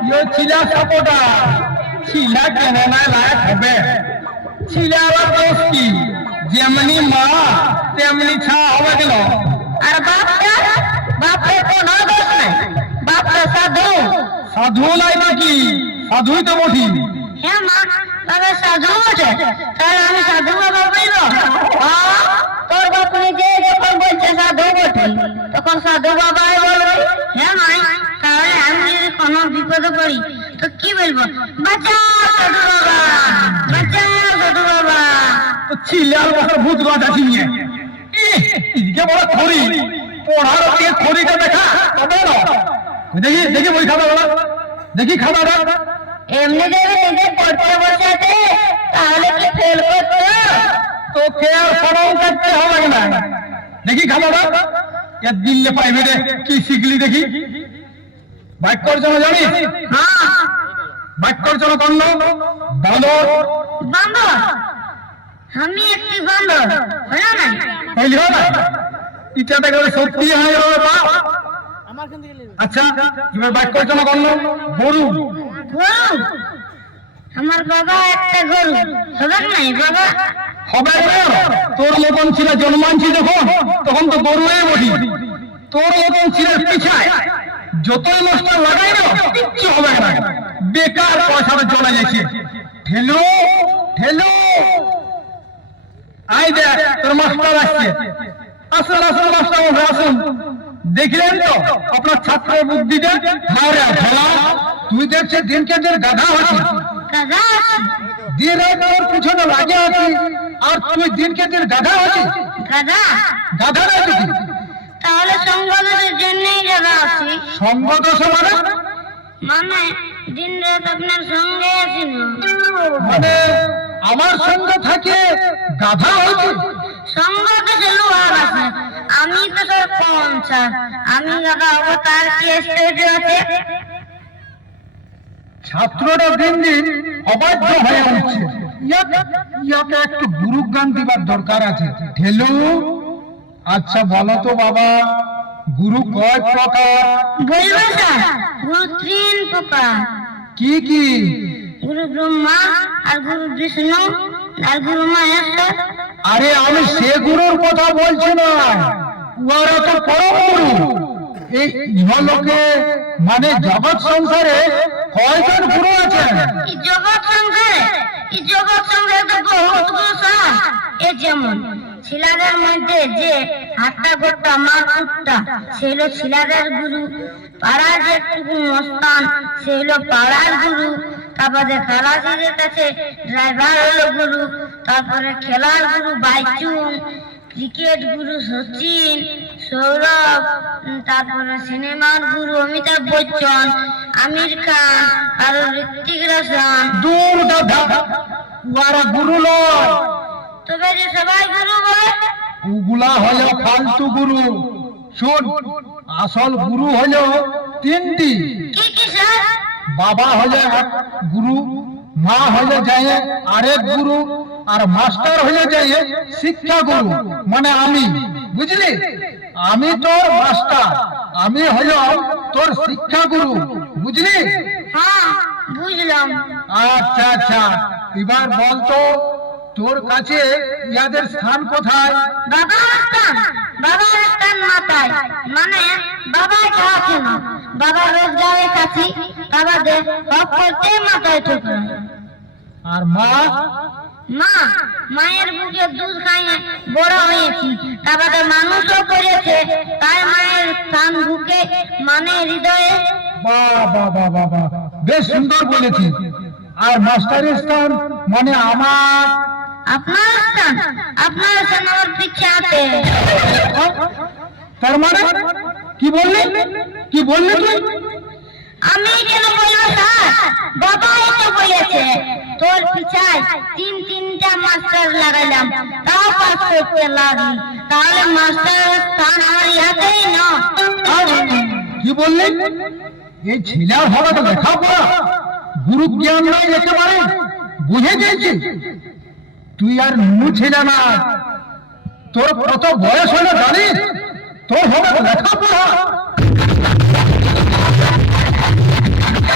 ये ছিলা সাপোটা ছিলা কেনে না লায়ক হবে ছিলার দোষ কি যেমনি মা তেমনি ছা হবে কেন আর বাপটা কোনো দোষ নাই বাপটা সাধু সাধু নাই নাকি সাধুই তো বটি হ্যাঁ মা বাবা সাধু বটে তাহলে আমি সাধু বাবা বলবো তোর বাপ নিজে যখন বলছে সাধু বটে তখন সাধু বাবাই বলবো হ্যাঁ মাই তাহলে আমি যদি কোনো বিপদে পড়ি তো কি বলবো বাঁচাও সাধু বাবা বাঁচাও সাধু বাবা তো ছিলার বছর ভূত গাছ নিয়ে এদিকে বড় খড়ি পড়ার দিয়ে খড়িটা দেখা তবে না দেখি দেখি বই খাতা বলা দেখি খাতাটা এমনি যদি নিজে পড়তে বসাতে তাহলে কি ফেল করতো তোকে আর স্মরণ করতে হবে না দেখি খাতাটা এর দিল্লে পাইবে রে কি শিখলি দেখি বাক্যর জন্য জানিস হ্যাঁ বাক্যর জন্য কর্ণ বাঁদর বান্দর আমি একটি বান্দর হলো না হইল না এটা দেখলে সত্যি হয়ে গেল বাবা আচ্ছা এবার বাক্যর জন্য কর্ণ গরু গরু আমার বাবা একটা গরু হবে নাই বাবা হবে না তোর মতন ছিল জন্মানছি যখন তখন তো গরুই বটি তোর মতন ছিল পিছায় যতই মাস্টার লাগাই না কিচ্ছু হবে না বেকার পয়সাটা চলে যাচ্ছে ঠেলো ঠেলো আই দেখ তোর মাস্টার আসছে আসুন আসুন মাস্টার আসুন দেখলেন তো আপনার ছাত্রের বুদ্ধিটা মারে ভোলা তুই দেখছে দিনকে দিন গাধা হচ্ছিস গাধা দিন রাত ওর পিছনে লাগে আছিস আর তুই দিনকে দিন গাধা হচ্ছিস গাধা গাধা নাই তুই তাহলে সংবাদের জন্যই গাধা আছি সঙ্গ দোষ মানে মানে দিন রাত আপনার সঙ্গে আছি না মানে আমার সঙ্গে থাকে গাধা হয়েছে সঙ্গ তো লোহার আছে আমি তো তোর কোন স্যার আমি গাধা হবো তার কি স্টেজ আছে ছাত্ররা দিন দিন অবাধ্য হয়ে উঠছে ইয়াকে একটু গুরুজ্ঞান দিবার দরকার আছে ঠেলু আচ্ছা বলো তো বাবা গুরু কয় প্রকার বলবো স্যার গুরু তিন প্রকার কি কি গুরু ব্রহ্মা আর গুরু বিষ্ণু আর গুরু মহেশ্বর আরে আমি সে গুরুর কথা বলছি না উহারা তো পরম গুরু এই ইহলোকে মানে জগৎ সংসারে কয়জন গুরু আছেন এই জগৎ সংসারে তো বহুত গুরু স্যার এ যেমন ছিলাদের মধ্যে যে হাট্টা গোট্টা মার কুট্টা সে হলো ছিলাদের গুরু পাড়ার যে একটু মস্তান সে হলো পাড়ার গুরু তারপরে খালাসিদের কাছে ড্রাইভার হলো গুরু তারপরে খেলার গুরু বাইচুং ক্রিকেট গুরু সচিন সৌরভ তারপরে সিনেমার গুরু অমিতাভ বচ্চন আমির খান আর ঋত্বিক রোশন দূর দাদা উহারা গুরু নয় তবে যে সবাই গুরু বলে ওগুলা হলো ফালতু গুরু শোন আসল গুরু হলো তিনটি কি কি স্যার বাবা হলে এক গুরু মা হলে যায় আরেক গুরু আর মাস্টার হলে যায় শিক্ষা গুরু মানে আমি বুঝলি আমি তোর মাস্টার আমি হলো তোর শিক্ষা গুরু বুঝলি হ্যাঁ বুঝলাম আচ্ছা আচ্ছা এবার বলতো তোর কাছে ইয়াদের স্থান কোথায় বাবার স্থান মাথায় মানে বাবা থাকে না বাবা রোজগারের কাছে বাবাদের হক করতে মাথায় ঠোকরায় আর মা মায়ের বুকে দুধ খাইয়ে বড় হয়েছি তারপরে মানুষও করেছে তাই মায়ের স্থান বুকে মানে হৃদয়ে বাহ বাহ বাহ বাহ বাহ বেশ সুন্দর বলেছিস আর মাস্টারের স্থান মানে আপনার স্থান আমার পিছাতে তার মানে কি বললি তুই আমি কেন বলবো স্যার বাবাই তো বলেছে তোর পিছায় তিনটা মাস্টার লাগাইলাম তাও পাস করতে লাগলি তাহলে মাস্টারের স্থান আমার ইয়াতেই না কি বললি এই ছেলের হবে তো লেখাপড়া গুরু জ্ঞান নাই একেবারে বুঝে গেছি তুই আর নুনু ছেলে না তোর কত বয়স হলো জানিস তোর হবে লেখাপড়া